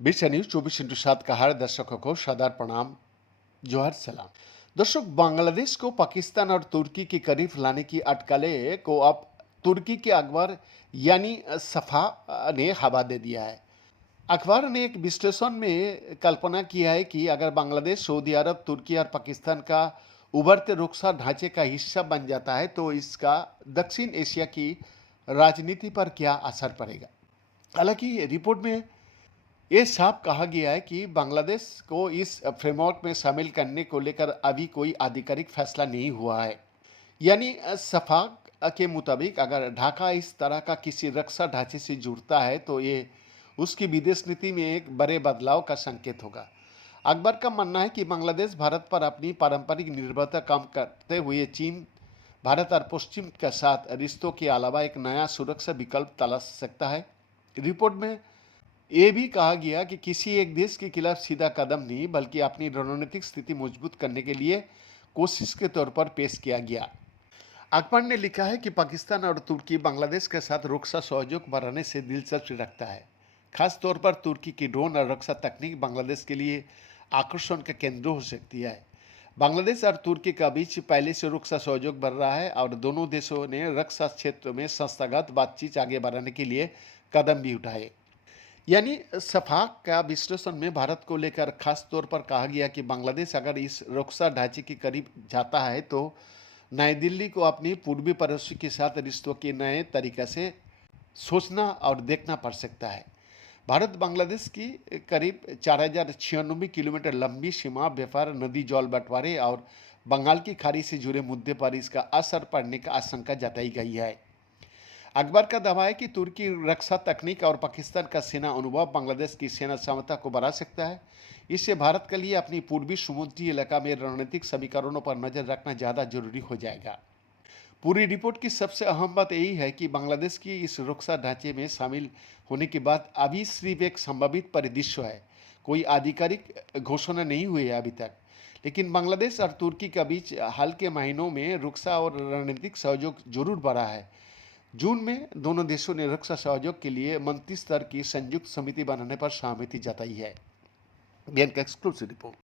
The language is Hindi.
बीसा न्यूज 24/7 का हर दर्शकों को सादर प्रणाम, जोहर सलाम। दर्शक, बांग्लादेश को पाकिस्तान और तुर्की के करीब लाने की अटकलें को अब तुर्की के अखबार यानी सफा ने हवा दे दिया है। अखबार ने एक विश्लेषण में कल्पना किया है कि अगर बांग्लादेश, सऊदी अरब, तुर्की और पाकिस्तान का उभरते रुखसार ढांचे का हिस्सा बन जाता है तो इसका दक्षिण एशिया की राजनीति पर क्या असर पड़ेगा। हालांकि रिपोर्ट में ये साफ कहा गया है कि बांग्लादेश को इस फ्रेमवर्क में शामिल करने को लेकर अभी कोई आधिकारिक फैसला नहीं हुआ है। यानी सफा के मुताबिक अगर ढाका इस तरह का किसी रक्षा ढांचे से जुड़ता है तो ये उसकी विदेश नीति में एक बड़े बदलाव का संकेत होगा। अकबर का मानना है कि बांग्लादेश भारत पर अपनी पारंपरिक निर्भरता कम करते हुए चीन, भारत और पश्चिम के साथ रिश्तों के अलावा एक नया सुरक्षा विकल्प तलाश सकता है। रिपोर्ट में ये भी कहा गया कि किसी एक देश के खिलाफ सीधा कदम नहीं बल्कि अपनी रणनीतिक स्थिति मजबूत करने के लिए कोशिश के तौर पर पेश किया गया। अकबर ने लिखा है कि पाकिस्तान और तुर्की बांग्लादेश के साथ रक्षा सहयोग बढ़ाने से दिलचस्पी रखता है। खास तौर पर तुर्की की ड्रोन और रक्षा तकनीक बांग्लादेश के लिए आकर्षण का केंद्र हो सकती है। बांग्लादेश और तुर्की के बीच पहले से रक्षा सहयोग बढ़ रहा है और दोनों देशों ने रक्षा क्षेत्र में संस्थागत बातचीत आगे बढ़ाने के लिए कदम भी उठाए। यानी सफाक का विश्लेषण में भारत को लेकर खास तौर पर कहा गया कि बांग्लादेश अगर इस रक्षा ढांचे के करीब जाता है तो नई दिल्ली को अपनी पूर्वी पड़ोसी के साथ रिश्तों के नए तरीके से सोचना और देखना पड़ सकता है। भारत बांग्लादेश की करीब 4096 किलोमीटर लंबी सीमा व्यापार, नदी जल बंटवारे और बंगाल की खाड़ी से जुड़े मुद्दे पर इसका असर पड़ने का आशंका जताई गई है। अकबर का दावा है कि तुर्की रक्षा तकनीक और पाकिस्तान का सेना अनुभव बांग्लादेश की सेना क्षमता को बढ़ा सकता है। इससे भारत के लिए अपनी पूर्वी समुद्री इलाका में रणनीतिक समीकरणों पर नजर रखना ज़्यादा जरूरी हो जाएगा। पूरी रिपोर्ट की सबसे अहम बात यही है कि बांग्लादेश की इस रक्षा ढांचे में शामिल होने के बाद अभी सिर्फ एक संभावित परिदृश्य है। कोई आधिकारिक घोषणा नहीं हुई है अभी तक। लेकिन बांग्लादेश और तुर्की के बीच हाल के महीनों में रक्षा और रणनीतिक सहयोग जरूर बढ़ा है। जून में दोनों देशों ने रक्षा सहयोग के लिए मंत्री स्तर की संयुक्त समिति बनाने पर सहमति जताई है। बीएन का एक्सक्लूसिव रिपोर्ट।